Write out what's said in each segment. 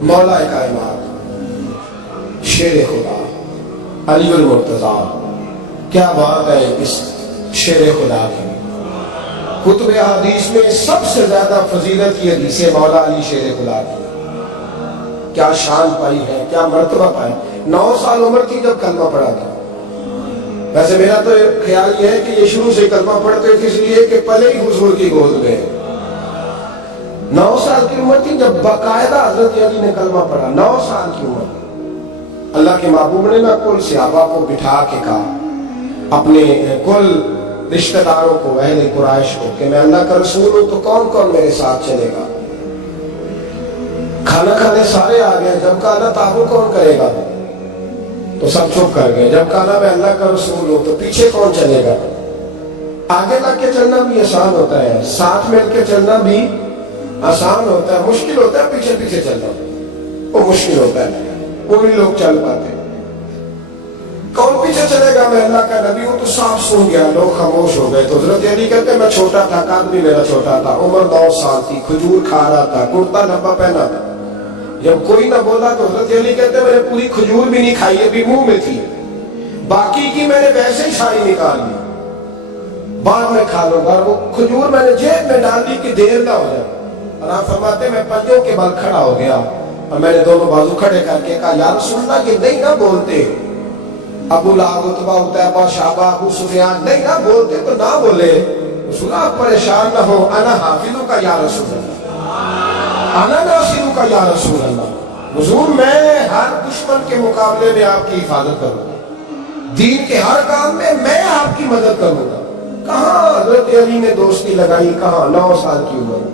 مولا کائنات، شیر خدا علی المرتضیٰ، کیا بات ہے اس شیر خدا کی۔ کتب حدیث میں سب سے زیادہ فضیلت کی حدیث ہے مولا علی شیر خدا کی۔ کیا شان پائی ہے، کیا مرتبہ پائی۔ 9 سال عمر تھی جب کلمہ پڑھا تھا۔ ویسے میرا تو خیال یہ ہے کہ یہ شروع سے کلمہ پڑھتے تھے، اس لیے کہ پہلے ہی حضور کی گود میں 9 سال کی عمر تھی جب باقاعدہ حضرت علی نے کلمہ پڑھا۔ 9 سال کی عمر۔ اللہ کے محبوب نے نہ کل صحابہ کو بٹھا کے کہا، اپنے کل رشتہ داروں کو، اہل قریش کو، کہ میں اللہ کا رسول ہوں تو کون کون میرے ساتھ چلے گا۔ کھانا کھانے سارے آ گئے، جب کہا تعاون کون کرے گا تو سب چپ کر گئے۔ جب کہا میں اللہ کا رسول ہوں تو پیچھے کون چلے گا۔ آگے لگ کے چلنا بھی آسان ہوتا ہے، ساتھ مل کے چلنا بھی آسان ہوتا ہے، مشکل ہوتا ہے پیچھے پیچھے چلنا، وہ مشکل ہوتا ہے، وہ بھی لوگ چل پاتے۔ کون پیچھے چلے گا، میں اللہ کا نبی ہوں تو صاف سن گیا، لوگ خاموش ہو گئے۔ تو حضرت علی کہتے میں چھوٹا تھا، قد بھی میرا چھوٹا تھا، عمر 9 سال تھی، کھجور کھا رہا تھا، کرتا لمبا پہنا تھا۔ جب کوئی نہ بولا تو حضرت علی کہتے میں نے پوری کھجور بھی نہیں کھائی، ابھی منہ میں تھی، باقی کی میں نے ویسے ہی ساری نکال لی، بعد میں کھا لوں گا۔ وہ کھجور میں نے جیب میں ڈال دی کہ دیر نہ ہو جائے۔ اور آپ فرماتے میں پنجوں کے بل کھڑا ہو گیا اور میں نے دونوں بازو کھڑے کر کے کہا یا رسول اللہ یہ نہیں نہ بولتے، ابو لہب، عتبہ، عتیبہ، شعبہ، ابو سفیان نہیں نہ بولتے تو نہ بولے۔ رسول اللہ پریشان نہ ہو، انا حافظوں کا یا رسول اللہ، انا ناصروں کا یا رسول اللہ۔ حضور میں ہر دشمن کے مقابلے میں آپ کی حفاظت کروں گا، دین کے ہر کام میں آپ کی مدد کروں گا۔ کہاں حضرت علی نے دوستی لگائی، کہاں 9 سال کی عمر،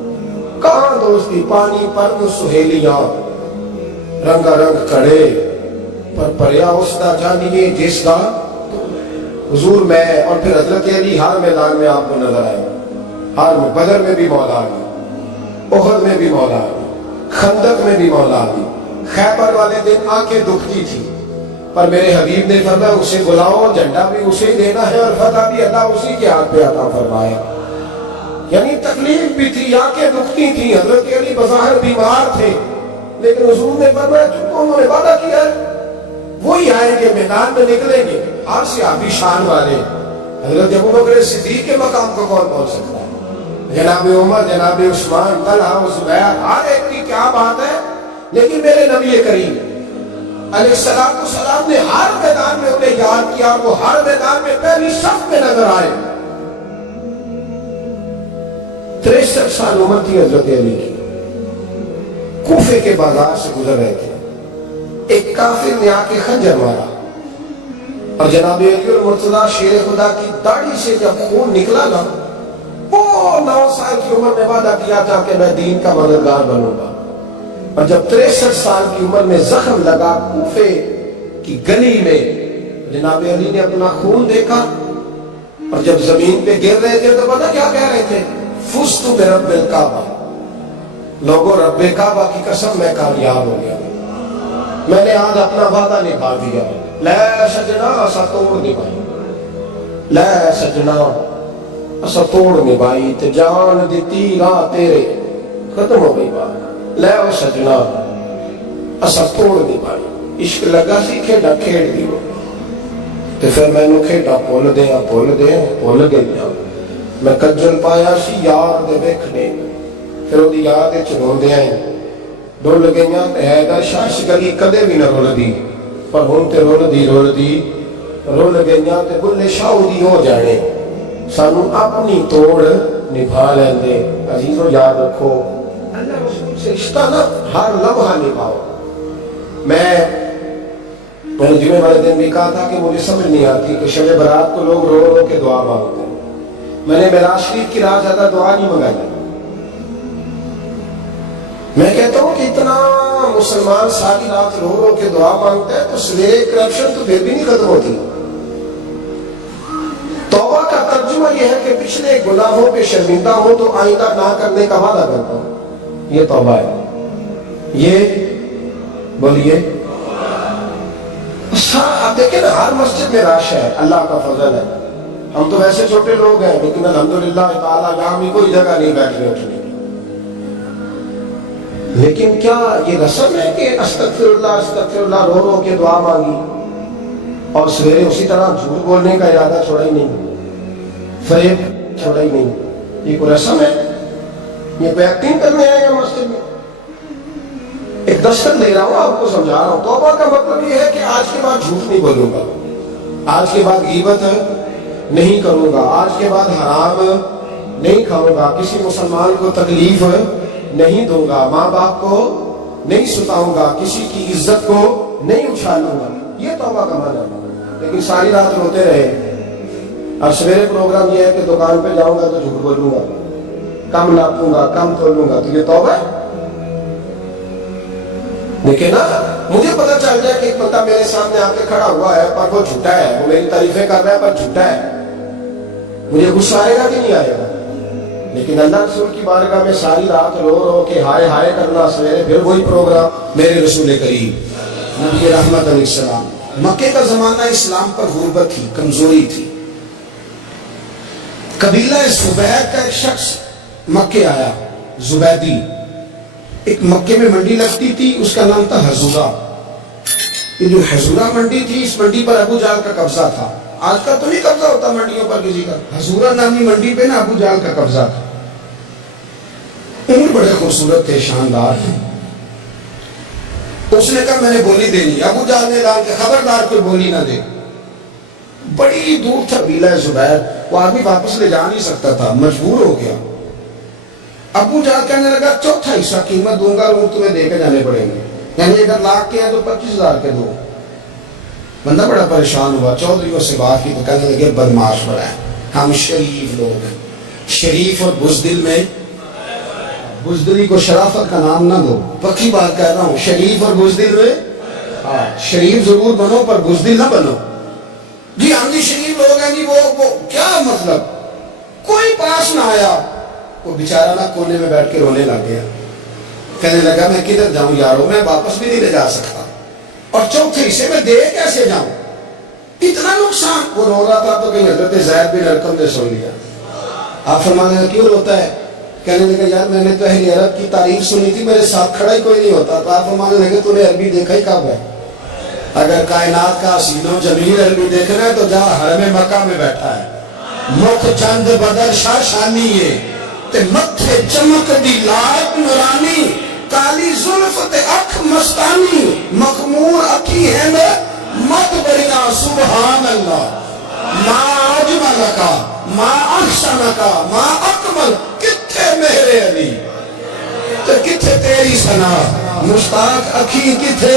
کہاں دوستی، پانی پر سہیلیاں، رنگا رنگ کڑے پر پریا اسدا جانیے جس کا حضور میں۔ اور پھر حضرت علی ہر میدان میں آپ کو نظر آئے، ہر بدر میں بھی مولا علی، احد میں بھی مولا علی، خندق میں بھی مولا علی۔ خیبر والے دن آنکھیں دکھتی تھی پر میرے حبیب نے فرمایا اسے بلاؤ، جھنڈا بھی اسے دینا ہے اور فتح بھی اللہ اسی کے ہاتھ پہ عطا فرمائے۔ یعنی تکلیف بھی تھی، آنکھیں دکھتی تھی، حضرت علی بظاہر بیمار تھے، لیکن حضور نے فرمایا چونکہ انہوں نے وعدہ کیا ہے وہی آئیں گے، میدان میں نکلیں گے۔ ہر صحابی شان والے، حضرت ابوبکر صدیق کے مقام کو کون پہنچ سکتا ہے، جناب عمر، جناب عثمان، طلحہ، زبیر، ہر ایک کی کیا بات ہے۔ لیکن میرے نبی کریم علیہ السلام نے ہر میدان میں انہیں یاد کیا، وہ ہر میدان میں پہلی صف میں نظر آئے۔ 63 سال عمر تھی حضرت علی کی، کوفے کے بازار سے گزر رہے تھے، ایک کافر نے آ کے خنجر مارا اور جناب علی المرتضیٰ شیر خدا کی داڑھی سے جب خون نکلا نا، وہ 9 سال کی عمر میں وعدہ کیا تھا کہ میں دین کا مددگار بنوں گا، اور جب 63 سال کی عمر میں زخم لگا کوفے کی گلی میں، جناب علی نے اپنا خون دیکھا اور جب زمین پہ گر رہے تھے تو پتہ کیا کہہ رہے تھے، فزت برب الکعبہ، لوگوں رب کعبہ کی قسم میں کامیاب ہو گیا، میں نے آج اپنا وعدہ نبھا دیا، لے سجنا اسا توڑ نبھائی، لے سجنا اسا توڑ نبھائی، تے جان دیتی راہ تیرے، ختم ہو گئی بات، لے او سجنا اسا توڑ نبھائی، عشق لگا سی کھیڈا کھیڑ دیو، تے پھر میں نو کھیڈا بھول گیا، میں کجل پایا سی یار دے ویکھنے، پھر وہ دی یاد روندے آئیں، رول گئیاں تے حیدر شاش گلی کدے بھی نہ رول دی، پر ہن تے رول گئیاں تے بلے شاہ دی ہو جانے، سانو اپنی توڑ نبھا لیندے۔ عزیزو یاد رکھو، اللہ رسول سے رشتہ نہ ہر لمحہ نبھاؤ۔ میں نے جمعے والے دن بھی کہا تھا کہ مجھے سمجھ نہیں آتی کہ شب برات کو لوگ رو رو کے دعا مانگتے ہیں، میں نے معراج شریف کی رات زیادہ دعا نہیں منگائی۔ میں کہتا ہوں کہ اتنا مسلمان ساری رات رو رو کے دعا مانگتا ہے تو سویرے کرپشن تو پھر بھی نہیں ختم ہوتی۔ توبہ کا ترجمہ یہ ہے کہ پچھلے گناہوں پہ شرمندہ ہو تو آئندہ نہ کرنے کا وعدہ کرتا ہوں، یہ توبہ ہے۔ یہ بولیے، آپ دیکھیں نا ہر مسجد میں رش ہے، اللہ کا فضل ہے، ہم تو ویسے چھوٹے لوگ ہیں لیکن الحمدللہ تعالیٰ یہاں بھی کوئی جگہ نہیں بیٹھنے اٹھنے۔ لیکن کیا یہ رسم ہے کہ استغفر اللہ رو رو کے دعا مانگی اور سویرے اسی طرح جھوٹ بولنے کا ارادہ چھوڑا ہی نہیں، فریب چھوڑا ہی نہیں؟ یہ کوئی رسم ہے؟ یہ کوئی ایکٹنگ کرنے آئے گا مسجد میں؟ ایک دستک دے رہا ہوں، آپ کو سمجھا رہا ہوں۔ توبہ کا مطلب یہ ہے کہ آج کے بعد جھوٹ نہیں بولوں گا، آج کے بعد غیبت نہیں کروں گا، آج کے بعد حرام نہیں کھاؤں گا، کسی مسلمان کو تکلیف نہیں دوں گا، ماں باپ کو نہیں ستاؤں گا، کسی کی عزت کو نہیں اچھالوں گا۔ یہ توبہ کا معنی ہے۔ لیکن ساری رات روتے رہے اور سویرے پروگرام یہ ہے کہ دکان پہ جاؤں گا تو جھوٹ بولوں گا، کم ناپوں گا، کم تولوں گا، تو یہ توبہ ہے؟ لیکن نا مجھے پتا چل جائے کہ ایک بندہ میرے سامنے آ کے کھڑا ہوا ہے پر وہ جھوٹا ہے، وہ میری تعریفیں کر رہا ہے پر جھوٹا ہے، مجھے غصہ آئے گا کہ نہیں آئے گا؟ لیکن اللہ رسول کی بارگاہ میں ساری رات رو رو کے ہائے ہائے کرنا، سویرے پھر وہی پروگرام۔ میرے رسول کریم نبی رحمت علیہ السلام، مکے کا زمانہ اسلام پر غربت تھی، کمزوری تھی۔ قبیلہ زبید کا ایک شخص مکے آیا، زبیدی، ایک مکے میں منڈی لگتی تھی، اس کا نام تھا حضورہ۔ یہ جو حضورہ منڈی تھی، اس منڈی پر ابو جہل کا قبضہ تھا۔ آج کا تو نہیں قبضہ ہوتا منڈیوں پر کسی کا، حضورہ نامی منڈی پہ نا ابو جہل کا قبضہ تھا۔ بڑے خوبصورت تھے، شاندار تھے۔ اس نے کہا میں نے بولی دینی، ابو جہل نے اعلان کیا خبردار کوئی بولی نہ دے۔ بڑی دور تھا قبیلہ زبید، وہ آدمی واپس لے جا نہیں سکتا تھا، مجبور ہو گیا۔ ابو جہل کہنے لگا چوتھا حصہ قیمت دوں گا، وہ تمہیں دے کے جانے پڑیں گے، یعنی اگر لاکھ کے ہیں تو 25,000 کے دو۔ بندہ بڑا پریشان ہوا، چودھریوں سے بات کی تو کہنے لگے بدماش بڑا ہے، ہم شریف لوگ ہیں، شریف اور بزدل میں، بزدلی کو شرافت کا نام نہ دو، پکی بات کہہ رہا ہوں، شریف اور بزدل میں شریف ضرور بنو پر بزدل نہ بنو۔ جی ہم جی شریف لوگ ہیں جی، وہ کیا مطلب؟ کوئی پاس نہ آیا، وہ بیچارہ نہ کونے میں بیٹھ کے رونے لگ گیا، کہنے لگا میں کدھر جاؤں یارو، میں واپس بھی نہیں لے جا سکتا، اور چوتھے حصے میں دے کیسے جاؤں، اتنا نقصان۔ وہ رو رہا تھا تو کہیں حضرت زید بن ارقم نے سن لیا۔ آپ فرمانے لگے کیوں روتا ہے؟ کہنے لگا یار میں نے تو اہل عرب کی تعریف سنی تھی، میرے ساتھ کھڑا ہی کوئی نہیں ہوتا۔ تو آپ فرمانے لگے تو نے عربی دیکھا ہی کب ہے؟ اگر کائنات کا حسین و جمیل عربی دیکھنا ہے تو جا حرم مکہ میں بیٹھا ہے، مکھ چند بدر شاہ شانی ہے تے متھے چمک دی لائٹ نورانی، کالی زلف تے اکھ مستانی، مخمور اکھی ہے میں مت برینا سبحان اللہ، ما اجمل کا ما احسن کا ما اکمل، کتھے میرے علی تے کتھے تیری ثنا، مشتاق اکھی کتھے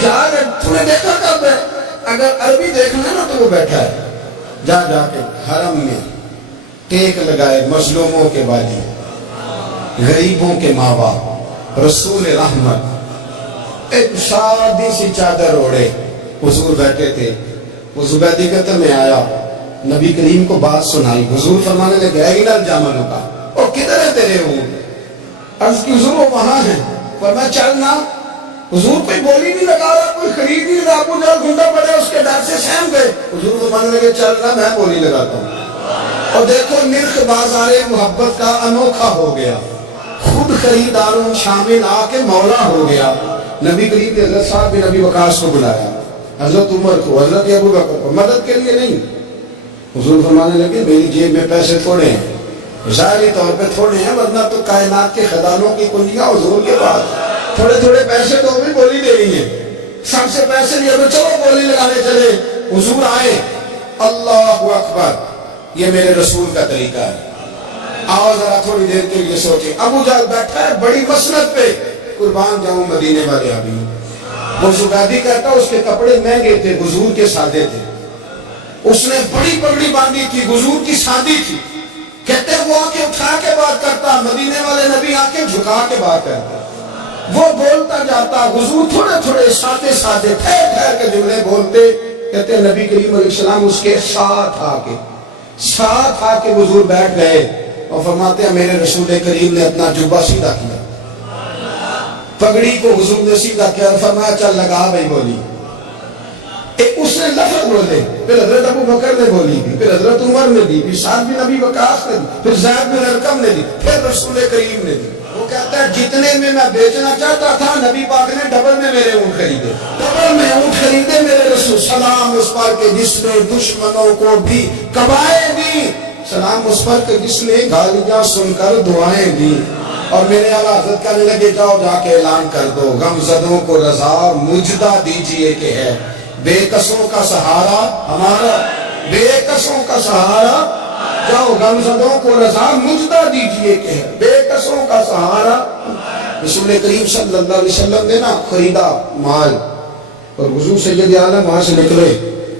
جا کر تو نے دیکھا کب ہے؟ اگر عربی دیکھنا ہے نا تو وہ بیٹھا ہے، جا جا کے حرم میں ٹیک لگائے، مظلوموں کے والی، غریبوں کے ماں باپ، رسول رحمت، ایک شادی سی چادر اوڑے حضور بیٹھے تھے۔ وہ زبیدی کہتا میں آیا، نبی کریم کو بات سنائی، حضور فرمانے لگے گئے گا جامنوں کا، او کدھر ہے تیرے اونٹ؟ عرض کی حضور وہ وہاں ہیں، پر میں چلنا، حضور کوئی بولی نہیں لگا رہا، کوئی خرید نہیں رہا، ابو جہل ڈھونڈا پڑے، اس کے ڈر سے سہم گئے۔ حضور فرمانے لگے چلنا میں بولی لگاتا ہوں۔ اور دیکھو نرخ بازار محبت کا انوکھا ہو گیا، خود خریداروں شامل آ کے مولا ہو گیا۔ نبی کریم نے حضرت صاحب بن ابی وقاص کو بلایا، حضرت عمر کو، حضرت ابو بکر کو، مدد کے لیے نہیں۔ حضور فرمانے لگے میری جیب میں پیسے تھوڑے ہیں، ظاہری طور پہ تھوڑے ہیں، ورنہ تو کائنات کے خزانوں کی کنجیاں حضور کے پاس، تھوڑے تھوڑے پیسے تو بھی بولی دے رہی ہیں، سب سے پیسے نہیں، اب چلو بولی لگانے چلے۔ حضور آئے، اللہ اکبر، یہ میرے رسول کا طریقہ ہے، آؤ ذرا تھوڑی دیر کے لیے سوچیں۔ ابو جہل بیٹھا ہے بڑی مسند پہ، قربان جاؤں مدینے والے ابھی، وہ زبیدی کہتا اس کے کپڑے مہنگے تھے، حضور کے سادے تھے، اس نے بڑی پگڑی باندھی تھی، حضور کی سادی تھی، کہتے وہ آنکھیں اٹھا کے بات کرتا، مدینے والے نبی آنکھیں جھکا کے بات کرتا، وہ بولتا جاتا، حضور تھوڑے تھوڑے سادے سادے ٹھہر ٹھہر کے جملے بولتے، کہتے نبی کریم علیہ السلام اس کے ساتھ آ کے حضور بیٹھ گئے اور فرماتے ہیں میرے رسول کریم نے اپنا جبہ سیدھا کیا، پگڑی کو حضور نے سیدھا کیا اور فرمایا چل لگا بھائی بولی۔ ایک اس نے لفظ بولے، پھر حضرت ابو بکر نے بولی دی، پھر حضرت عمر نے دی، پھر سعد بن ابی وقاص نے دی، پھر زید بن ارقم نے دی، پھر رسول کریم نے دی۔ وہ کہتا ہے جتنے میں بیچنا چاہتا تھا نبی پاک نے ڈبل میں میرے اونٹ خریدے، ڈبل میں اونٹ خریدے میرے رسول، سلام اس پر کہ جس نے دشمنوں کو بھی کبائے دی، سلام اس پر کہ جس نے گالیاں سن کر دعائیں دی۔ اور میرے اعلیٰ حضرت کہنے لگے جاؤ جا کے اعلان کر دو، غمزدوں کو رضا مجدہ دیجئے کہ ہے، بے کسوں کا سہارا ہمارا، بے کسوں کا سہارا، جاؤ غمزدوں کو رضا مجدہ دیجئے کہ ہے، بے کسوں کا سہارا۔ رسول کریم صلی اللہ علیہ وسلم نے نا خریدا مال، اور حضور سید عالم وہاں سے نکلے،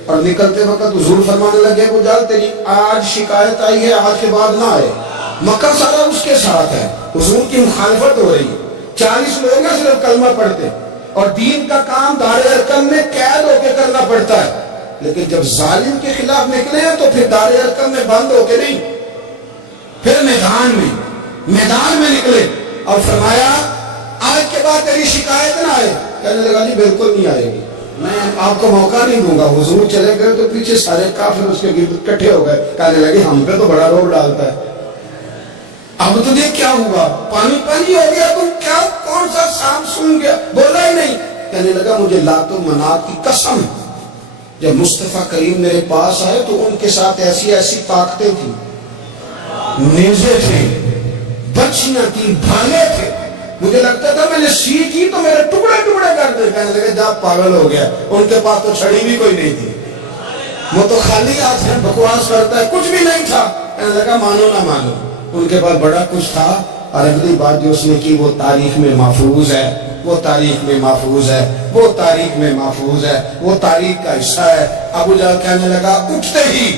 اور نکلتے وقت حضور فرمانے لگے وہ جال تیری آج شکایت آئی ہے، آج کے بعد نہ آئے، مکہ سارا اس کے ساتھ ہے، حضور کی مخالفت ہو رہی ہے، 40 لوگ ہیں صرف کلمہ پڑھتے، اور دین کا کام دار ارکم میں قید ہو کے کرنا پڑتا ہے، لیکن جب ظالم کے خلاف نکلے ہیں تو پھر دار ارکم میں بند ہو کے نہیں، پھر میدان میں نکلے، اور فرمایا آج کے بعد تیری شکایت نہ آئے۔ کہنے لگا جی بالکل نہیں آئے گی، میں آپ کو موقع نہیں دوں گا۔ حضور چلے گئے تو پیچھے سارے کافر اس کے گرد اکٹھے ہو گئے، کہنے لگے ہم پہ تو بڑا روب ڈالتا ہے، اب تجھے کیا ہوا، پانی پانی ہو گیا، تم کیا کون سا سام سن گیا، بولا ہی نہیں۔ کہنے لگا مجھے لات و منات کی قسم، جب مصطفیٰ کریم میرے پاس آئے تو ان کے ساتھ ایسی ایسی طاقتیں تھیں، نیزے تھے، بچیاں تھیں، بھالے تھے، مجھے لگتا تھا میں نے سیکھ کی تو میرے ٹکڑے ٹکڑے کر دے۔ کہنے لگے جا پاگل ہو گیا، ان کے پاس تو چھڑی بھی کوئی نہیں تھی، وہ تو خالی ہاتھ ہے، بکواس کرتا ہے، کچھ بھی نہیں تھا۔ کہنے لگا مانو نہ مانو، ان کے پاس بڑا کچھ تھا، اور اگلی بات جو اس نے کی وہ تاریخ میں محفوظ ہے، وہ تاریخ میں محفوظ ہے، وہ تاریخ میں محفوظ ہے، وہ تاریخ کا حصہ ہے۔ ابو جہل کہنے لگا اٹھتے ہی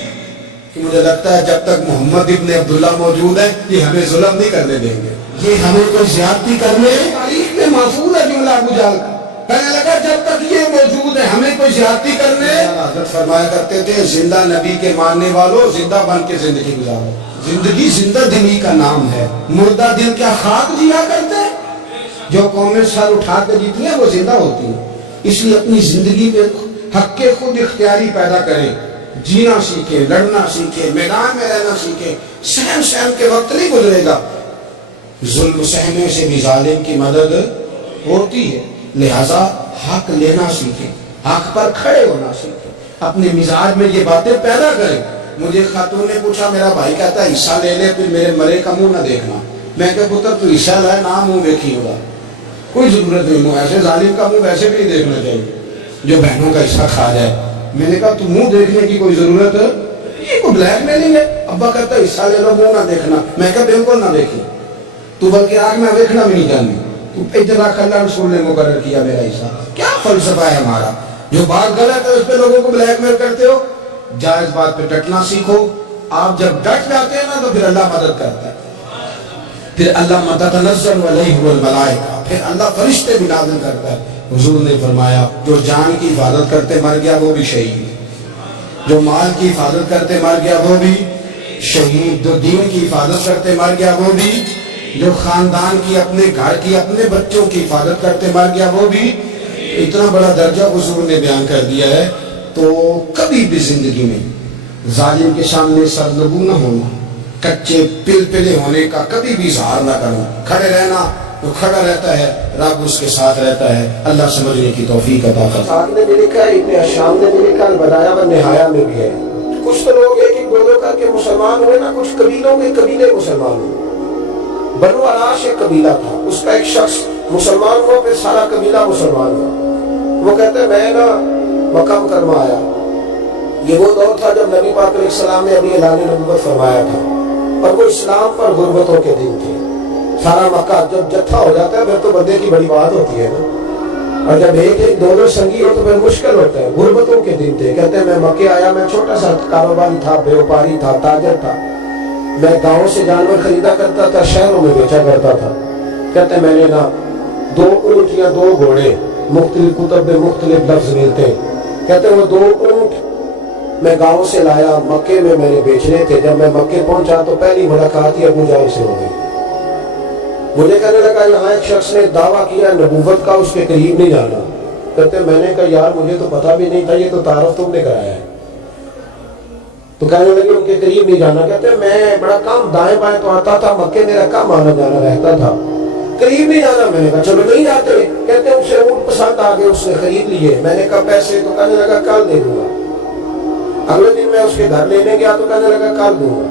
کہ مجھے لگتا ہے جب تک محمد ابن عبداللہ موجود ہے یہ ہمیں ظلم نہیں کرنے دیں گے، یہ ہمیں کوئی زیادتی کرنے، تاریخ میں محفوظ ہے جملہ ابو جہل کا۔ کہنے لگا جب تک یہ موجود ہے ہمیں کوئی زیادتی کرنے۔ حضرت فرمایا کرتے تھے زندہ نبی کے ماننے والوں زندہ بن کے زندگی گزارو، زندگی زندہ دلی کا نام ہے، مردہ دل کیا خاک جیا کرتے ہیں؟ جو قومیں سر اٹھا کے جیتی ہیں وہ زندہ ہوتی ہیں، اس لیے اپنی زندگی میں حق کے خود اختیاری پیدا کریں، جینا سیکھیں، لڑنا سیکھیں، میدان میں رہنا سیکھیں۔ سہم کے وقت نہیں گزرے گا، ظلم سہنے سے بھی ظالم کی مدد ہوتی ہے، لہذا حق لینا سیکھیں، حق پر کھڑے ہونا سیکھیں، اپنے مزاج میں یہ باتیں پیدا کریں۔ مجھے خاتون نے پوچھا، میرا بھائی کہتا ہے حصہ لے لے پھر میرے مرے کا منہ نہ دیکھنا، میں کہا پتر تو حصہ لائے نہ منہ دیکھی ہوگا، کوئی ضرورت نہیں، ایسے ظالم کا منہ ویسے بھی نہیں دیکھنا چاہیے جو بہنوں کا حصہ کھا جائے۔ میں نے کہا تو منہ دیکھنے کی کوئی ضرورت ہے، یہ کوئی بلیک میلنگ ہے؟ ابا کہتا ہے حصہ لے لو منہ نہ دیکھنا، میں کہا بالکل نہ دیکھی، تو بلکہ آگ میں دیکھنا بھی نہیں جانتی، تو اجراک اللہ رسول نے مقرر کیا میرا حصہ۔ کیا فلسفہ ہے ہمارا؟ جو بات غلط ہے اس پہ لوگوں کو بلیک میل کرتے ہو، جائز بات پہ ڈٹنا سیکھو۔ آپ جب ڈٹ جاتے ہیں نا تو پھر اللہ مدد کرتا ہے، پھر اللہ تتنزل علیہ الملائکہ، پھر اللہ فرشتے بھی نازل کرتا ہے۔ حضور نے فرمایا جو جان کی حفاظت کرتے مر گیا وہ بھی شہید، جو مال کی حفاظت کرتے مر گیا وہ بھی شہید، جو دین کی حفاظت کرتے مر گیا وہ بھی، جو خاندان کی، اپنے گھر کی، اپنے بچوں کی حفاظت کرتے مر گیا وہ بھی۔ اتنا بڑا درجہ حضور نے بیان کر دیا ہے، تو کبھی بھی زندگی میں ظالم کے سامنے سرنگو نہ ہونا، کچے پلپلے ہونے کا کبھی بھی اظہار نہ کرنا، کھڑے رہنا، جو کھڑا رہتا ہے رب اس کے ساتھ رہتا ہے۔ اللہ سمجھنے کی توفیق عطا فرمائے۔ ساتھ نے بھی لکھا ہے، ابن حشام نے بھی لکھا، البدایہ و نہایہ میں بھی ہے۔ کچھ تو لوگ ایک ایک دو کر کے مسلمان ہوئے نا، کچھ قبیلوں کے قبیلے مسلمان ہوئے۔ بنو عراش ایک قبیلہ تھا، اس کا ایک شخص مسلمان ہوا، پھر سارا قبیلہ مسلمان ہوا۔ وہ کہتے ہیں میں نا مکہ مکرمہ آیا، یہ وہ دور تھا جب نبی پاک علیہ السلام نے ابھی اعلان نبوت فرمایا تھا، اور وہ اسلام پر غربتوں کے دن تھے۔ سارا مکہ جب جتھا ہو جاتا ہے پھر تو بندے کی بڑی بات ہوتی ہے نا، اور جب ایک ایک دو سنگی ہو تو پھر مشکل ہوتا ہے۔ غربتوں کے دن تھے، کہتے ہیں میں مکے آیا، میں چھوٹا سا کاروباری تھا، بیوپاری تھا، تاجر تھا، میں گاؤں سے جانور خریدا کرتا تھا، شہروں میں بیچا کرتا تھا۔ کہتے ہیں میں نے نا 2 اونٹ یا 2 گھوڑے، مختلف کتب میں مختلف لفظ ملتے ہیں، کہتے ہیں وہ 2 اونٹ میں گاؤں سے لایا، مکے میں نے بیچنے تھے۔ جب میں مکے پہنچا تو پہلی ملاقات ہی ابو جہل سے ہو گئی۔ مجھے کہنے لگا یہاں ایک شخص نے دعویٰ کیا نبوت کا، اس کے قریب نہیں جانا۔ کہتے میں نے کہا یار مجھے تو پتا بھی نہیں تھا، یہ تو تعارف تم نے کرایا ہے۔ تو کہنے لگے ان کے قریب نہیں جانا۔ کہتے میں بڑا کام دائیں بائیں تو آتا تھا، مکے میرا کام آنا جانا رہتا تھا، قریب نہیں جانا. میں نے کہا چلو نہیں جاتے. کہتے ہیں اسے اونٹ پسند آ گئے, اس نے خرید لیے. میں نے کہا پیسے؟ تو کہنے لگا کل دے دوں گا. اگلے دن میں اس کے گھر لینے گیا تو کہنے لگا کل دوں گا.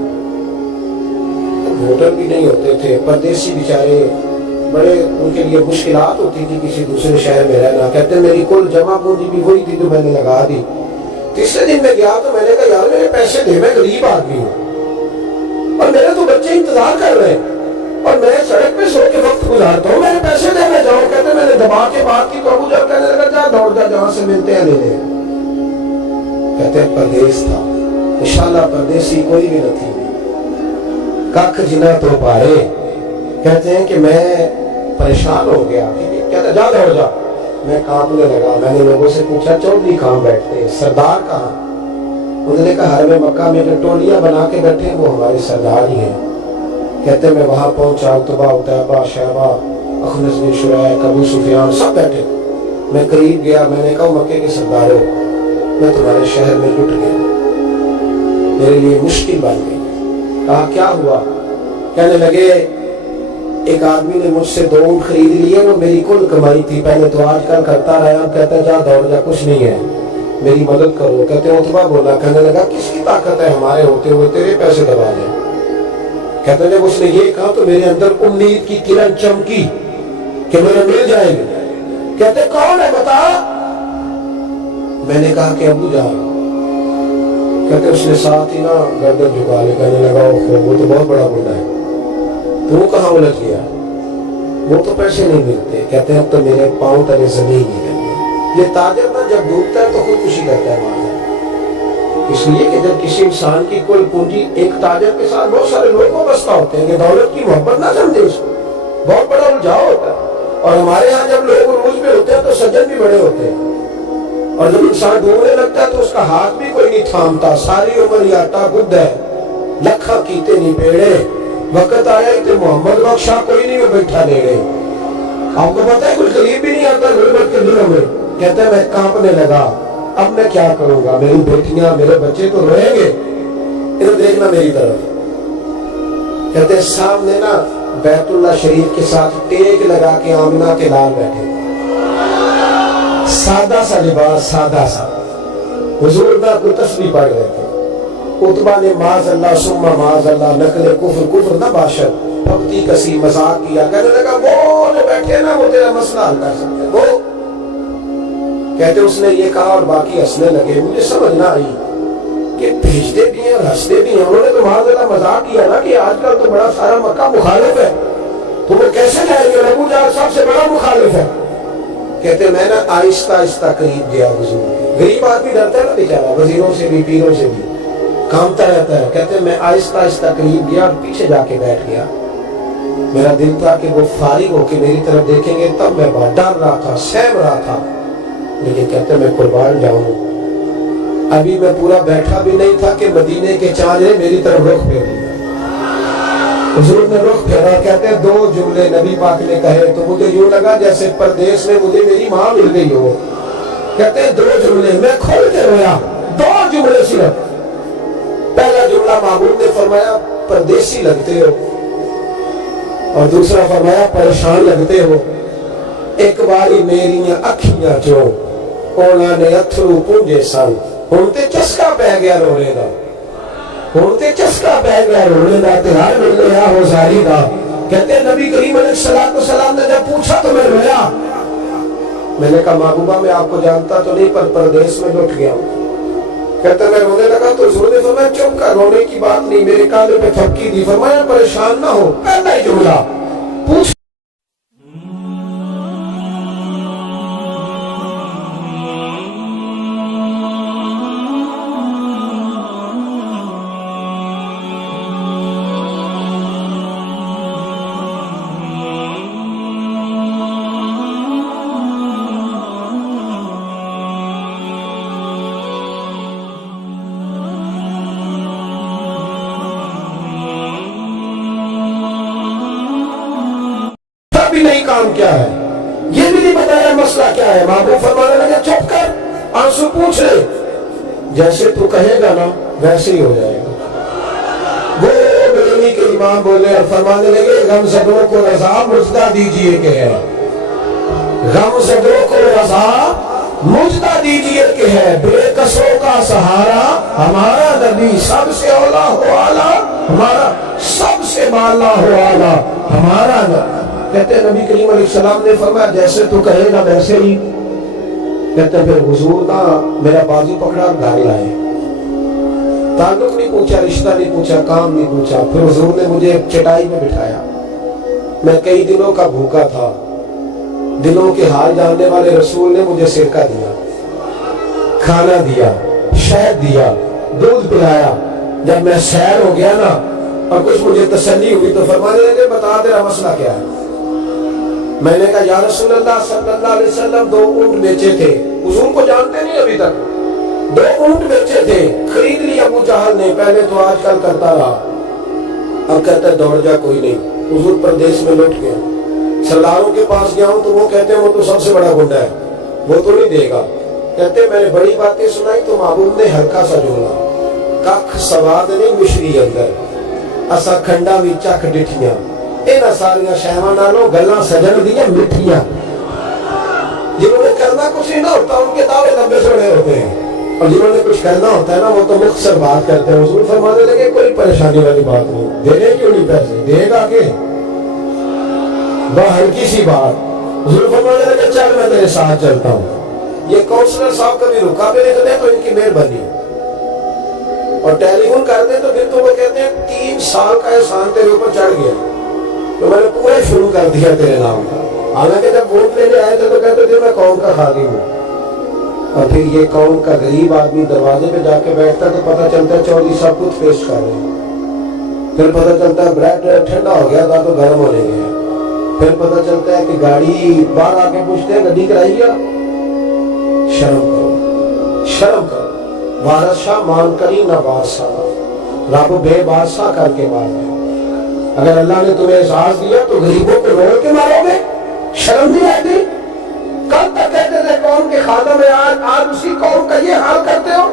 ہوٹل بھی نہیں ہوتے تھے, پردیسی بیچارے, بڑے ان کے لیے مشکلات ہوتی تھی کسی دوسرے شہر میں رہنا. کہتے ہیں میری کل جمع پونجی بھی وہی تھی جو میں نے لگا دی. تیسرے دن میں گیا تو میں نے کہا یار میرے پیسے دے, میں غریب آدمی ہوں اور میرے تو بچے انتظار کر رہے ہیں اور میں سڑک پہ سو کے وقت گزارتا ہوں, میرے پیسے دے میں جاؤں. کہتے میں نے دبا کے بات کی تو ابو جب کہنے لگا جا دوڑ جا, جہاں سے ملتے ہیں لے لے. کہتے ہیں پردیس تھا, انشاءاللہ پردیسی کوئی بھی نہ تھی. کک جنا تو پارے. کہتے ہیں کہ میں پریشان ہو گیا. کہتا جا دوڑ جا. میں کانپنے لگا. میں نے لوگوں سے پوچھا چودھری کہاں بیٹھتے ہیں, سردار کہاں؟ انہوں نے کہا حرم مکہ میں جو ٹولیاں بنا کے بیٹھے ہیں وہ ہمارے سردار ہی ہیں. کہتے ہیں میں وہاں پہنچا, عتبہ, عتیبہ, شیبہ, اخنس بن شریح, ابو سفیان سب بیٹھے. میں قریب گیا. میں نے کہا مکے کے سرداروں, میں تمہارے شہر میں لٹ گیا, میرے لیے مشکل بن گئی. کہا کیا ہوا؟ کہنے لگے ایک آدمی نے مجھ سے 2 اونٹ خرید لیے, وہ میری کل کمائی تھی, پہلے تو آج کل کرتا رہا. کہتا ہے جا دوڑ جا, کچھ نہیں ہے, میری مدد کرو. کہتے ہیں عتبہ بولا. کہنے لگا کس کی طاقت ہے ہمارے ہوتے ہوئے تیرے پیسے دبا دیں. کہتے ہیں اس نے یہ کہا تو میرے اندر امید کی کرن چمکی کہ میرے مل جائیں گے. کہتے کون ہے بتا؟ میں نے کہا کہ ابو جان. کہتے اس نے ساتھ ہی نا گردن جھکا لے. کہنے لگا وہ تو بہت بڑا بندہ ہے, تو کہاں الجھ گیا؟ وہ تو پیسے نہیں ملتے. کہتے ہیں اب تو میرے پاؤں تلے زمین ہی نہیں. یہ تاجر نا جب ڈوبتا ہے تو خودکشی کرتا ہے. اس لیے کہ جب کسی انسان کی کل پونجی ایک تاجر کے ساتھ بہت سارے لوگ وابستہ ہوتے ہیں کہ دولت کی محبت نہ سمجھے, اس کو بہت بڑا الجھاؤ ہوتا ہے. اور ہمارے ہاں جب لوگ عروج پہ ہوتے ہیں تو سجن بھی بڑے ہوتے ہیں, اور جب انسان ڈوبنے لگتا ہے تو اس کا ہاتھ بھی کوئی نہیں تھامتا. ساری عمر یہ آٹا گد ہے, لکھا کیتے نہیں پیڑے, وقت آیا کہ محمد بخشا کوئی نہیں, وہ بیٹھا لے گئے. آپ کو پتا ہے کوئی قریب بھی نہیں آتا غربت کے دنوں میں. کہتے ہیں میں کانپنے لگا, اب میں کیا کروں گا؟ میری بیٹیاں میرے بچے تو روئیں گے. ادھر دیکھنا میری طرف. کہتے ہیں سامنے نا بیت اللہ شریف کے ساتھ ٹیک لگا کے آمنہ کے لال بیٹھے, سادہ سا لباس, سادہ سا. حضور نہ کوئی تسبیح پڑھ رہے تھے. عتبہ نے معاذ اللہ ثم معاذ اللہ, نقل کفر, کفر نہ باشد, پھپتی کسی, مذاق کیا. کہنے لگا وہ جو بیٹھے نا وہ تیرا مسئلہ حل کر سکتے. وہ کہتے اس نے یہ کہا اور باقی ہنسنے لگے. مجھے سمجھ نہ آئی کہ بھیجتے بھی ہیں اور ہنستے بھی ہیں. انہوں نے تو معاذ اللہ مذاق کیا نا کہ آج کل تو بڑا سارا مکہ مخالف ہے, تو وہ کیسے جائیں گے؟ ابو جہل سب سے بڑا مخالف ہے. کہتے میں نا آہستہ آہستہ قریب گیا حضور کے. غریب آدمی ڈرتا ہے نا بیچارہ, وزیروں سے بھی پیروں سے بھی کامتا رہتا ہے. کہتے میں آہستہ آہستہ قریب گیا اور پیچھے جا کے بیٹھ گیا. میرا دل تھا کہ وہ فارغ ہو کے میری طرف دیکھیں گے, تب میں بہت ڈر رہا تھا, سہم رہا تھا. لیکن کہتے میں قربان جاؤں, ابھی میں پورا بیٹھا بھی نہیں تھا کہ مدینے کے چاند نے میری طرف رخ پھیر لیا. حضور نے رخ پھیرا. کہتے ہیں 2 جملے نبی پاک نے کہے تو مجھے یوں لگا جیسے پردیس میں مجھے میری ماں مل گئی ہو. کہتے ہیں 2 جملے, میں کھول کے رویا. 2 جملے صرف. پہلا جملہ محبوب نے فرمایا پردیسی لگتے ہو, اور دوسرا فرمایا پریشان لگتے ہو. ایک باری میری اکھیاں جو انہوں نے اتھرو پونجے سن, ہن تے چسکا پہ گیا رونے دا, ہن تے چسکا پہ گیا رونے دا, تے ہر ملے آ ہو زاری دا. کہتے ہیں نبی کریم علیہ السلام نے جب پوچھا تو میں رویا. میں نے کہا محبوبہ میں آپ کو جانتا تو نہیں, پر پردیس میں لٹ گیا ہوں. کہتے میں رونے لگا تو حضور نے فرمایا چپ کر, رونے کی بات نہیں. میرے کانے پہ تھپکی دی, فرمایا پریشان نہ ہو. پہلا ہی جملہ پوچھ. نہیں کام کیا ہے, یہ بھی نہیں بتایا مسئلہ کیا ہے. محبوب فرمانے لگے چپ کر, آنسو پوچھ لے, جیسے تو کہے گا نا ویسے ہی ہو جائے گا. وہ نبی کریم امام بولے اور فرمانے لگے غم زدوں کو رضا مجدہ دیجئے کہ ہے، غم زدوں کو رضا مجدہ دیجئے کہ ہے، بے کسوں کا سہارا ہمارا نبی، سب سے اولا ہو آلہ ہمارا، سب سے بالا ہو آلہ ہمارا نبی۔ کہتے ہیں نبی کریم علیہ السلام نے فرمایا جیسے تو کہے گا ویسے ہی۔ کہتے ہیں پھر حضور کا میرا بازو پکڑا گھر لائے، تعلق نہیں پوچھا، رشتہ نہیں پوچھا، کام نہیں پوچھا۔ پھر حضور نے مجھے چٹائی میں بٹھایا، میں کئی دنوں کا بھوکا تھا، دلوں کے حال جاننے والے رسول نے مجھے سرکہ دیا، کھانا دیا، شہد دیا، دودھ پلایا۔ جب میں سیر ہو گیا نا اور کچھ مجھے تسلی ہوئی تو فرمانے لگے بتا تیرا مسئلہ کیا ہے؟ میں نے کہا یا رسول اللہ صلی اللہ علیہ وسلم 2 اونٹ بیچے تھے، حضور کو جانتے نہیں ابھی تک، 2 اونٹ بیچے تھے، خرید لی ابو جہل نے، پہلے تو آج کل کرتا رہا، اب کہتا ہے دوڑ جا کوئی نہیں۔ حضور پردیس میں لوٹ گیا، سرداروں کے پاس گیا ہوں تو وہ کہتے ہیں وہ تو سب سے بڑا گنڈا ہے، وہ تو نہیں دے گا۔ کہتے ہیں میں نے بڑی باتیں سنائی تو محبوب نے ہلکا سا جوڑا، ککھ سواد نہیں مشری اندر، اسا کھنڈا بھی چکھ ڈٹھیاں، اینا ساریاں شہوان نالوں گلاں سجن دیاں مٹھیاں۔ جنہوں نے کرنا کچھ نہیں نہ ہوتا ان کے دعوے لمبے چوڑے ہوتے ہیں، اور جنہوں نے کچھ کرنا ہوتا ہے نا وہ تو مختصر بات کرتے ہیں۔ حضور فرمانے لگے کوئی پریشانی والی بات نہیں، دینے کیوں نہیں پیسے، دے گا کہ بہت ہلکی سی بات۔ حضور فرمانے لگے چل میں تیرے ساتھ چلتا ہوں۔ یہ کونسلر صاحب کبھی رکا بھی نہیں تو ان کی مہربانی ہے، اور ٹیلی فون کرتے تو پھر تو وہ کہتے ہیں 3 سال کا احسان تیرے اوپر چڑھ گیا تو میں نے پورا شروع کر دیا تیرے نام کا۔ حالانکہ جب ووٹ لینے آئے تھے تو کہتے تھے میں قوم کا خادم ہوں، اور پھر یہ قوم کا غریب آدمی دروازے پہ جا کے بیٹھتا تو پتہ چلتا ہے چودھری سب کچھ پیش کر رہے ہیں، پھر پتہ چلتا ہے بریڈ ٹھنڈا ہو گیا تھا تو گرم ہونے گیا، پھر پتہ چلتا ہے کہ گاڑی باہر آ کے پوچھتے ہیں گڈی کرائی گیا۔ شرم کرو، شرم کرو، وارث شاہ مان کری نہ بادشاہ، رب بے بادشاہ کر کے مار دے۔ اگر اللہ نے تمہیں احساس دیا تو غریبوں پہ روڑ کے مارو گے، شرم نہیں آتی؟ کل تک کہتے تھے قوم کے خادم ہے، آج اسی قوم کا یہ حال کرتے ہو،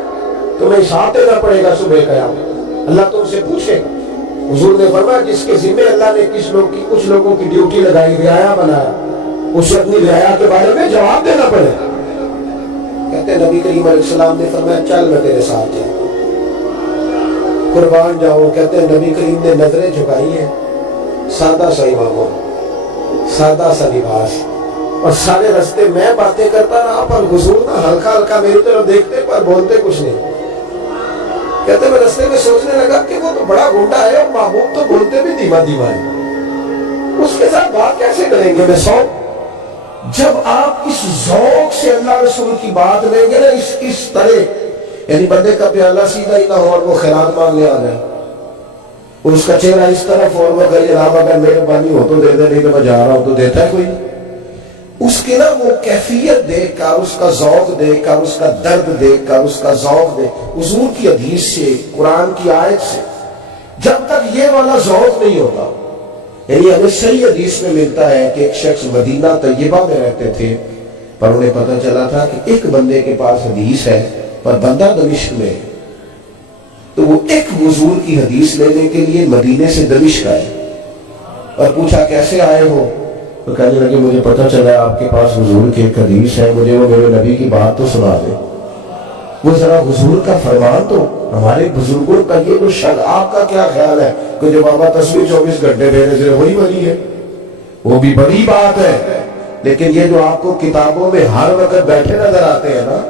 تمہیں حساب دینا پڑے گا صبح قیامت، اللہ تم سے پوچھے گا۔ حضور نے فرمایا جس کے ذمہ اللہ نے کچھ لوگوں کی ڈیوٹی لگائی، رعایا بنایا، اسے اپنی رعایا کے بارے میں جواب دینا پڑے گا۔ کہتے ہیں نبی کریم علیہ السلام نے فرمایا چل میں تیرے ساتھ جاؤں، قربان جاؤں۔ کہتے ہیں نبی کریم نے نظریں جھکائی ہیں، سادہ سا امامہ، سادہ سا لباس، اور سارے رستے میں باتیں کرتا رہا، پر حضور نہ ہلکا ہلکا میری طرف دیکھتے پر بولتے کچھ نہیں۔ کہتے ہیں میں رستے میں سوچنے لگا کہ وہ تو بڑا گنڈا ہے اور محبوب تو بولتے بھی دھیما دھیما ہے، اس کے ساتھ بات کیسے کریں گے؟ میں جب آپ اس ذوق سے اللہ رسول کی بات لیں گے نا اس طرح، یعنی بندے کا پیالہ سیدھا ہی نہ ہو اور وہ خیرات مانگنے آ جائے، اور اس کا چہرہ اس طرف اور وہ کہے جناب اگر مہربانی ہو تو دے دے، نہیں تو میں جا رہا ہوں، تو دیتا ہے کوئی؟ اس کے نا وہ کیفیت دیکھ کر، اس کا ذوق دیکھ کر، اس کا درد دیکھ کر، اس کا ذوق دیکھ، حضور کی حدیث سے، قرآن کی آیت سے جب تک یہ والا ذوق نہیں ہوتا، یعنی ہمیں صحیح حدیث میں ملتا ہے کہ ایک شخص مدینہ طیبہ میں رہتے تھے، پر انہیں پتہ چلا تھا کہ ایک بندے کے پاس حدیث ہے پر بندہ دمشق میں ہے، تو وہ ایک حضور کی حدیث لینے کے لیے مدینے سے دمشق آئے اور پوچھا کیسے آئے ہو؟ تو کہنے لگے مجھے پتہ چلا ہے آپ کے پاس حضور کی ایک حدیث ہے، مجھے وہ میرے نبی کی بات تو سنا دے، وہ ذرا حضور کا فرمان تو، ہمارے بزرگوں کا یہ جو شک، آپ کا کیا خیال ہے کہ جو بابا تصویر 24 گھنٹے پھیرے سے وہی بنی ہے؟ وہ بھی بڑی بات ہے، لیکن یہ جو آپ کو کتابوں میں ہر وقت بیٹھے نظر آتے ہیں نا،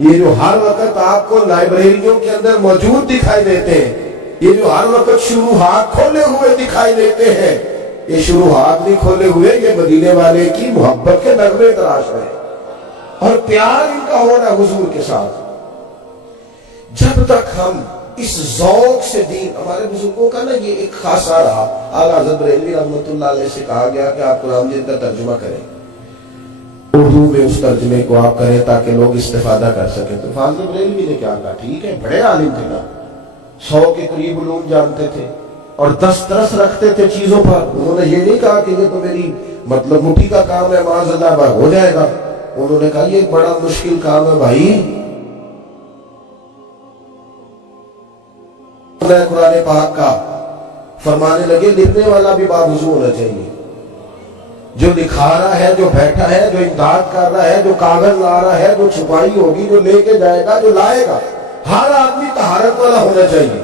یہ جو ہر وقت آپ کو لائبریریوں کے اندر موجود دکھائی دیتے ہیں، یہ جو ہر وقت شروحات کھولے ہوئے دکھائی دیتے ہیں، یہ شروحات نہیں کھولے ہوئے، یہ مدینے والے کی محبت کے نغمے تراش رہے اور پیار ان کا ہو رہا ہے حضور کے ساتھ۔ جب تک ہم اس ذوق سے دین، ہمارے بزرگوں کا نا یہ ایک خاصا رہا، اعلیٰ حضرت بریلوی رحمۃ اللہ علیہ سے کہا گیا کہ آپ قرآن مجید کا ترجمہ کریں، اردو میں اس ترجمے کو آپ کریں تاکہ لوگ استفادہ کر سکیں۔ تو فاضل بریلوی نے کیا کہا، ٹھیک ہے، بڑے عالم تھے نا، 100 کے قریب علوم جانتے تھے اور دسترس رکھتے تھے چیزوں پر، انہوں نے یہ نہیں کہا کہ یہ تو میری مطلب مٹھی کا کام ہے، معاذ اللہ ہو جائے گا، انہوں نے کہا یہ بڑا مشکل کام ہے بھائی، قرآن پاک کا فرمانے لگے لکھنے والا بھی باوضو ہونا چاہیے، جو لکھا رہا ہے، جو بیٹھا ہے، جو امداد کر رہا ہے، جو کاغذ لا رہا ہے، جو چھپائی ہوگی، جو لے کے جائے گا، جو لائے گا، ہر آدمی طہارت والا ہونا چاہیے۔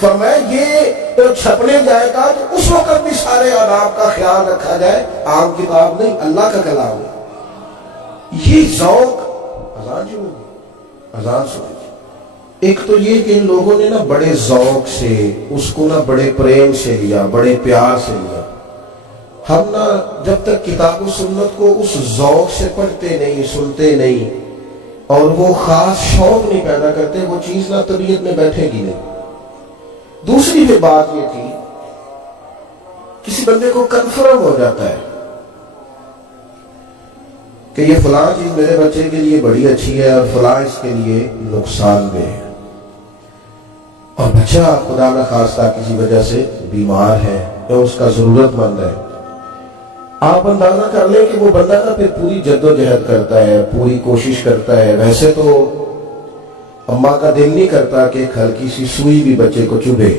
فرمایا یہ چھپنے جائے گا تو اس وقت بھی سارے آداب کا خیال رکھا جائے، عام کتاب نہیں، اللہ کا کلام ہے۔ یہ ذوق اذان جو ہوگی، اذان سنیں۔ ایک تو یہ کہ ان لوگوں نے نا بڑے ذوق سے اس کو نا بڑے پریم سے لیا، بڑے پیار سے لیا۔ ہم نا جب تک کتاب و سنت کو اس ذوق سے پڑھتے نہیں، سنتے نہیں اور وہ خاص شوق نہیں پیدا کرتے، وہ چیز نا طبیعت میں بیٹھے گی نہیں۔ دوسری پھر بات یہ تھی، کسی بندے کو کنفرم ہو جاتا ہے کہ یہ فلاں چیز میرے بچے کے لیے بڑی اچھی ہے اور فلاں اس کے لیے نقصان دہ ہے، اور بچہ خدا نہ خواستہ کسی وجہ سے بیمار ہے یا اس کا ضرورت مند ہے، آپ اندازہ کر لیں کہ وہ بندہ نا پھر پوری جد و جہد کرتا ہے، پوری کوشش کرتا ہے۔ ویسے تو اماں کا دل نہیں کرتا کہ ایک ہلکی سی سوئی بھی بچے کو چبھے،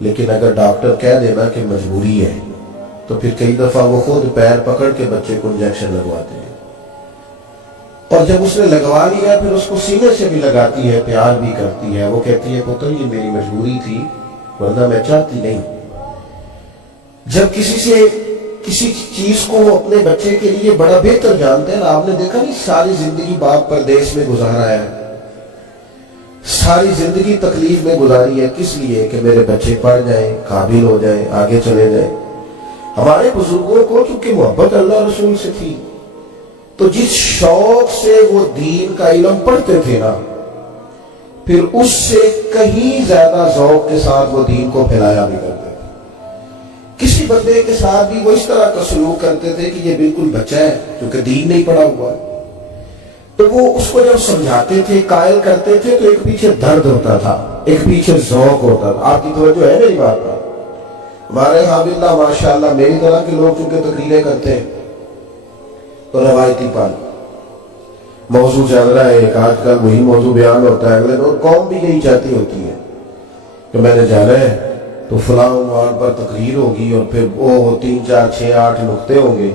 لیکن اگر ڈاکٹر کہہ دینا کہ مجبوری ہے تو پھر کئی دفعہ وہ خود پیر پکڑ کے بچے کو انجیکشن لگواتے ہیں، اور جب اس نے لگوا لیا پھر اس کو سینے سے بھی لگاتی ہے، پیار بھی کرتی ہے، وہ کہتی ہے پتر یہ میری مجبوری تھی ورنہ میں چاہتی نہیں۔ جب کسی چیز کو وہ اپنے بچے کے لیے بڑا بہتر جانتے ہیں، آپ نے دیکھا نہیں ساری زندگی باپ پردیس میں گزارا ہے، ساری زندگی تکلیف میں گزاری ہے، کس لیے؟ کہ میرے بچے پڑھ جائیں، قابل ہو جائیں، آگے چلے جائیں۔ ہمارے بزرگوں کو چونکہ محبت اللہ رسول سے تھی تو جس شوق سے وہ دین کا علم پڑھتے تھے نا، پھر اس سے کہیں زیادہ ذوق کے ساتھ وہ دین کو پھیلایا بھی کرتے تھے۔ کسی بندے کے ساتھ بھی وہ اس طرح کا سلوک کرتے تھے کہ یہ بالکل بچہ ہے کیونکہ دین نہیں پڑھا ہوا ہے، تو وہ اس کو جب سمجھاتے تھے، قائل کرتے تھے، تو ایک پیچھے درد ہوتا تھا، ایک پیچھے ذوق ہوتا تھا۔ آپ کی توجہ ہے میری بات پر؟ ہمارے یہاں باللہ ماشاءاللہ میری طرح کے لوگ چونکہ تقریریں کرتے ہیں تو روایتی پال موضوع چل رہا ہے، ایک آج کل وہی موضوع بیان ہوتا ہے، اگلے دن قوم بھی یہی چاہتی ہوتی ہے کہ میں نے جانا ہے تو فلاں عنوان پر تقریر ہوگی اور پھر وہ 3 4 6 8 نقطے ہوں گے،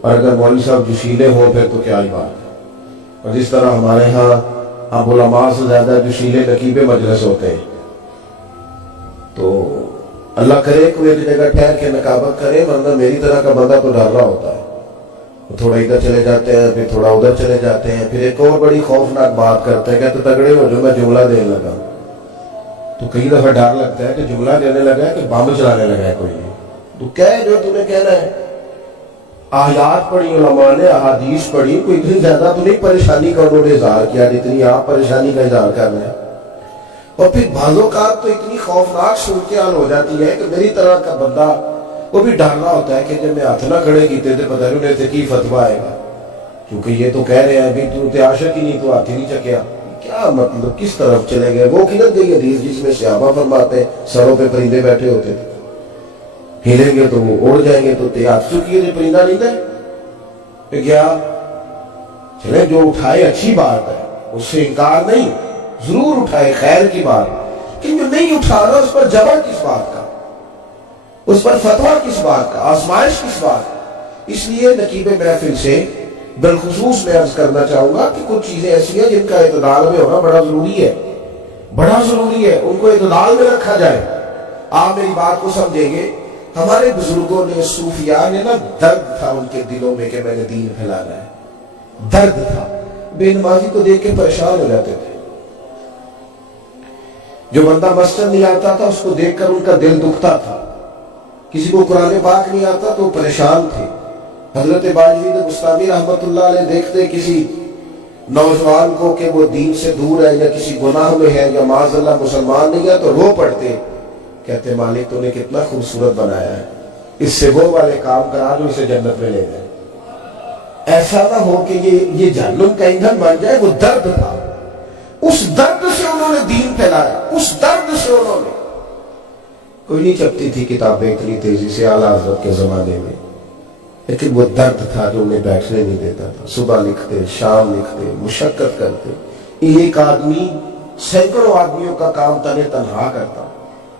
اور اگر مولوی صاحب جوشیلے ہوں پھر تو کیا ہی بات ہے۔ اور جس طرح ہمارے ہاں اب علماء سے زیادہ جوشیلے نقیب مجلس ہوتے ہیں، تو اللہ کرے کوئی ایک جگہ ٹھہر کے نقابت کرے، ورنہ میری طرح کا بندہ تو ڈر رہا ہوتا ہے، تھوڑا ادھر چلے جاتے ہیں، پھر تھوڑا ادھر چلے جاتے ہیں، پھر ایک اور بڑی خوفناک بات کرتے ہیں، کہتے تگڑے ہو جو میں جملہ دینے لگا، تو کئی دفعہ ڈر لگتا ہے کہ جملہ دینے لگا ہے کہ بم چلانے لگا ہے کوئی، تو کہہ جو تمہیں کہنا ہے۔ آیات پڑھی علماء نے، احادیث پڑھی، کوئی اتنی زیادہ تو نہیں پریشانی کا انہوں نے اظہار کیا جتنی آپ پریشانی کا اظہار کر رہے ہیں، اور پھر بعض اوقات تو اتنی خوفناک صورتحال ہو جاتی ہے کہ میری طرح کا بندہ وہ بھی ڈر رہا ہوتا ہے کہ جب میں ہاتھ نہ کھڑے کیتے تھے پتہ نہیں انہیں کی فتویٰ آئے گا، کیونکہ یہ تو کہہ رہے ہیں ابھی تو تے عاشق ہی نہیں تو ہاتھ ہی نہیں چکیا، کیا مطلب کس طرف چلے گئے؟ وہ قلت گئی حدیث جس میں صحابہ فرماتے ہیں سروں پہ پرندے بیٹھے ہوتے تھے، ہلیں گے تو وہ اڑ جائیں گے، تو تے ہاتھ چکی ہے پرندہ نہیں تھا کیا؟ چلے جو اٹھائے اچھی بات ہے، اس سے انکار نہیں، ضرور اٹھائے، خیر کی بات، لیکن جو نہیں اٹھا رہا اس پر جبر کس بات کا، اس پر فتویٰ کس بات کا، آزمائش کس بات کا؟ اس لیے نقیب محفل سے بالخصوص میں عرض کرنا چاہوں گا کہ کچھ چیزیں ایسی ہیں جن کا اعتدال میں ہونا بڑا ضروری ہے، بڑا ضروری ہے، ان کو اعتدال میں رکھا جائے۔ آپ میری بات کو سمجھیں گے، ہمارے بزرگوں نے، صوفیاء نے نا، درد تھا ان کے دلوں میں کہ میں نے دین پھیلانا ہے، درد تھا، بے نمازی کو دیکھ کے پریشان ہو جاتے تھے، جو بندہ مسجد نہیں آتا تھا اس کو دیکھ کر ان کا دل دکھتا تھا، کسی کو قرآن پاک نہیں آتا تو پریشان تھے۔ حضرت باجوید بستامی رحمت اللہ علیہ دیکھتے کسی نوجوان کو کہ وہ دین سے دور ہے یا کسی گناہ میں ہے یا معاذ اللہ مسلمان نہیں ہے تو رو پڑتے، کہتے مالک تو نے کتنا خوبصورت بنایا ہے، اس سے وہ والے کام کرا جو اسے جنت میں لے جائے، ایسا نہ ہو کہ یہ جہنم کا ایندھن بن جائے۔ وہ درد تھا، اس درد سے انہوں نے دین پھیلایا، اس درد سے انہوں نے، کوئی نہیں چھپتی تھی کتابیں اتنی تیزی سے اعلیٰ حضرت کے زمانے میں، لیکن وہ درد تھا جو انہیں بیٹھنے نہیں دیتا تھا، صبح لکھتے، شام لکھتے، مشقت کرتے، ایک آدمی سینکڑوں آدمیوں کا کام تنہا کرتا،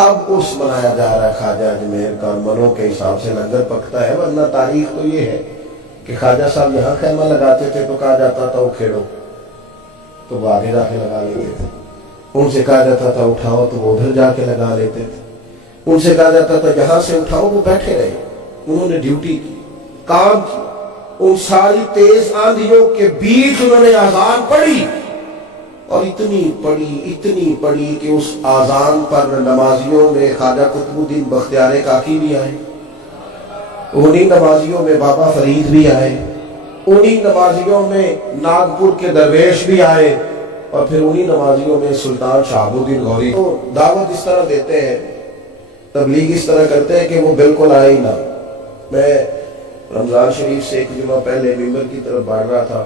اب اس منایا جا رہا ہے خواجہ اجمیر کا، منوں کے حساب سے لنگر پکتا ہے، ورنہ تاریخ تو یہ ہے کہ خواجہ صاحب یہاں خیمہ لگاتے تھے تو کہا جاتا تھا اکھیڑو، تو وہ آگے جا کے لگا لیتے تھے، ان سے کہا جاتا تھا اٹھاؤ تو وہ ادھر جا کے لگا لیتے تھے، ان سے کہا جاتا تھا یہاں سے اٹھاؤ، وہ بیٹھے رہے، انہوں نے ڈیوٹی کی، کام کی، ان ساری تیز آندھیوں کے بیچ انہوں نے اذان پڑھی، اور اتنی پڑھی کہ اس اذان پر نمازیوں میں خواجہ قطب الدین بختیار کاکی بھی آئے، انہی نمازیوں میں بابا فرید بھی آئے، انہی نمازیوں میں ناگپور کے درویش بھی آئے، اور پھر انہی نمازیوں میں سلطان شہاب الدین غوری۔ تو دعوت اس طرح دیتے ہیں، تبلیغ اس طرح کرتے ہیں کہ وہ بالکل آئے ہی نہ۔ میں رمضان شریف سے ایک جمعہ پہلے ممبر کی طرف بڑھ رہا تھا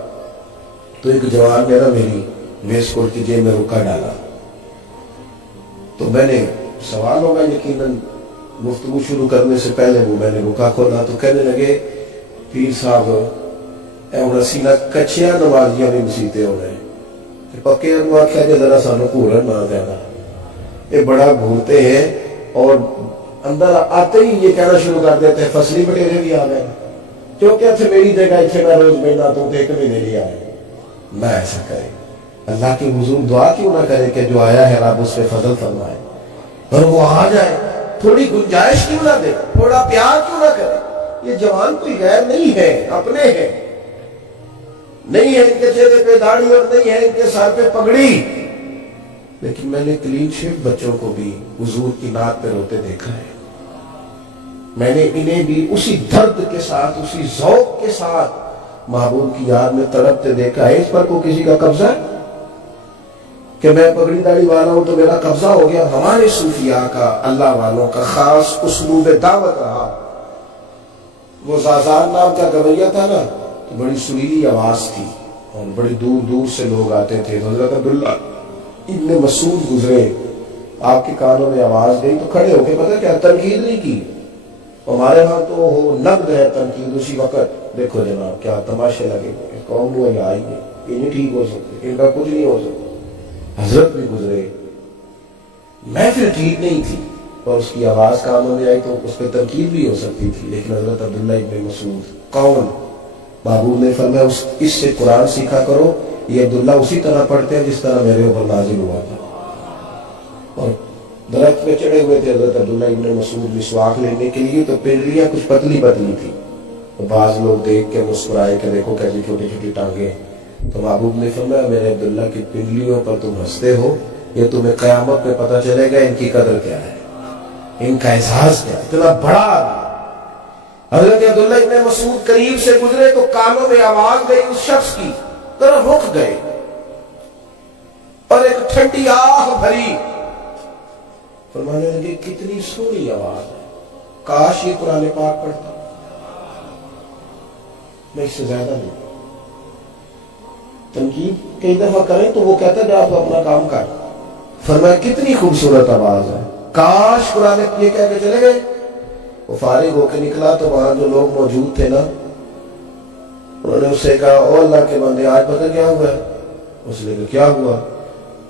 تو ایک جوان نے میری ویسٹ کوٹ کی جیب میں رکا ڈالا، تو میں نے سوال ہوگا یقیناً گفتگو شروع کرنے سے پہلے وہ میں نے رکا کھولا تو کہنے لگے پیر صاحب اے سینہ کچھیاں نمازیاں بھی مسیتے ہو رہے ہیں، پکے انو آکھیا جے ذرا سانو گھورن نہ دینا، یہ بڑا گھورتے ہیں، اور اندر آتے ہی یہ کہنا شروع کر دیتے ہیں فصلی بٹیرے بھی آ گئے، جو کہ اتنے میری جگہ اتنے میں روز مہینہ تو ایک مہینے لے آئے، نہ ایسا کرے، اللہ کے حضور دعا کیوں نہ کرے کہ جو آیا ہے رب اس پہ فضل فرمائے، اور وہ آ جائے، تھوڑی گنجائش کیوں نہ دے، تھوڑا پیار کیوں نہ کرے۔ یہ جوان کوئی غیر نہیں ہے، اپنے ہیں، نہیں ہے ان کے چہرے پہ داڑھی اور نہیں ہے ان کے سر پہ پگڑی، لیکن میں نے کلین شیو بچوں کو بھی حضور کی نعت پہ روتے دیکھا ہے، میں نے انہیں بھی اسی درد کے ساتھ، اسی ذوق کے ساتھ محبوب کی یاد میں تڑپتے دیکھا ہے۔ اس پر کوئی کسی کا قبضہ ہے کہ میں پگڑی داڑھی والا ہوں تو میرا قبضہ ہو گیا؟ ہمارے صوفیاء کا، اللہ والوں کا خاص اسلوب دعوت رہا۔ وہ زازان نام کا گویہ تھا نا، تو بڑی سریلی آواز تھی اور بڑی دور دور سے لوگ آتے تھے، تو حضرت عبداللہ ابن مسعود گزرے، آپ کے کانوں میں آواز گئی تو کھڑے ہو کے پتہ کیا تنقید نہیں کی، ہمارے ہاں تو وہ نقد ہے تنقید اسی وقت، دیکھو جناب کیا تماشے لگے ہوئے، قوم وہ آئی ہے، یہ نہیں ٹھیک ہو سکتے، ان کا کچھ نہیں ہو سکتا۔ حضرت بھی گزرے، محفل ٹھیک نہیں تھی اور اس کی آواز کانوں میں آئی تو اس پہ تنقید بھی ہو سکتی تھی، لیکن حضرت عبداللہ ابن مسعود کون؟ محبوب نے فرمایا اس سے قرآن سیکھا کرو، یہ عبداللہ اسی طرح پڑھتے ہیں جس طرح میرے اوپر نازل ہوا تھا۔ اور درخت میں چڑھے ہوئے تھے حضرت عبداللہ ابن مسعود مسواک لینے کے لیے، تو پنڈلیاں کچھ پتلی پتلی تھی، تو بعض لوگ دیکھ کے مسکرائے کہ دیکھو کیسی چھوٹی چھوٹی ٹانگیں، تو محبوب نے فرمایا میرے عبداللہ کی پنڈلیوں پر تم ہنستے ہو، یہ تمہیں قیامت میں پتہ چلے گا ان کی قدر کیا ہے، ان کا احساس کیا ہے، اتنا بڑا آدمی۔ حضرت عبداللہ ابن مسعود قریب سے گزرے تو کانوں میں آواز گئی اس شخص کی، طرف رک گئے اور ایک ٹھنڈی آہ بھری، فرمانے لگے کتنی سونی آواز ہے، کاش یہ قرآن پاک پڑھتا، میں اس سے زیادہ نہیں۔ تنقید کئی دفعہ کریں تو وہ کہتا ہے جا تو اپنا کام کر، فرمایا کتنی خوبصورت آواز ہے، کاش قرآن، یہ کہہ کے چلے گئے۔ وہ فارغ ہو کے نکلا تو وہاں جو لوگ موجود تھے نا، انہوں نے اس سے کہا او اللہ کے بندے آج پتہ کیا ہوا ہے؟ اس نے کہا کیا ہوا؟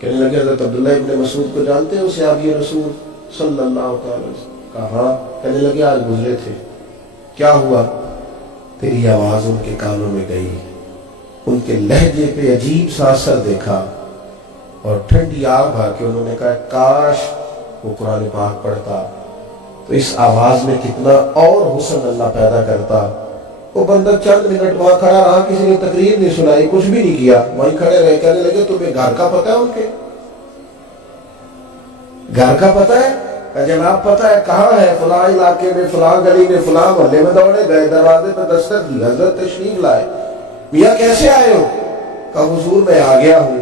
کہنے لگے حضرت عبداللہ ابن مسعود کو جانتے ہیں اسے آپ یہ رسول صلی اللہ علیہ وسلم؟ کہا ہاں۔ کہنے لگے آج گزرے تھے، کیا ہوا؟ تیری آواز ان کے کانوں میں گئی، ان کے لہجے پہ عجیب سا اثر دیکھا، اور ٹھنڈی آگ بھر کے انہوں نے کہا کاش وہ قرآن پاک پڑھتا، تو اس آواز میں کتنا اور حسن اللہ پیدا کرتا۔ وہ بندہ چند منٹ وہاں کھڑا رہا، کسی نے تقریر نہیں سنائی، کچھ بھی نہیں کیا، وہیں کھڑے رہے، کہنے لگے تمہیں گھر کا پتہ ہے ان کے؟ گھر کا پتہ ہے؟ کہ جناب پتہ ہے، کہاں ہے؟ فلاں علاقے میں، فلاں گلی میں، فلاں محلے میں۔ دوڑے گئے، دروازے پہ دستک دی، حضرت تشریف لائے، میاں کیسے آئے ہو؟ کہا حضور میں آ گیا ہوں،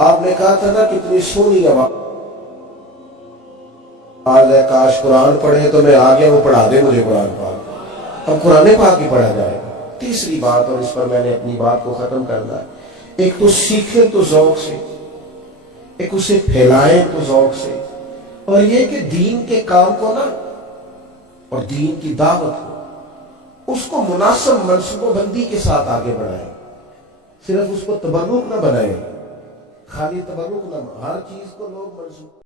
آپ نے کہا تھا نا کتنی سونی آواز ہے، کاش قرآن پڑھے، تو میں آ گیا، وہ پڑھا دے مجھے قرآن پاک، اب قرآن پاک ہی پڑھا جائے گا۔ تیسری بات، اور اس پر میں نے اپنی بات کو ختم کرنا ہے، ایک تو سیکھیں تو ذوق سے، ایک اسے پھیلائیں تو ذوق سے، اور یہ کہ دین کے کام کو نا، اور دین کی دعوت کو، اس کو مناسب منصوبہ بندی کے ساتھ آگے بڑھائیں، صرف اس کو تبرک نہ بنائیں، خالی تبرک نہ، ہر چیز کو لوگ منصوبہ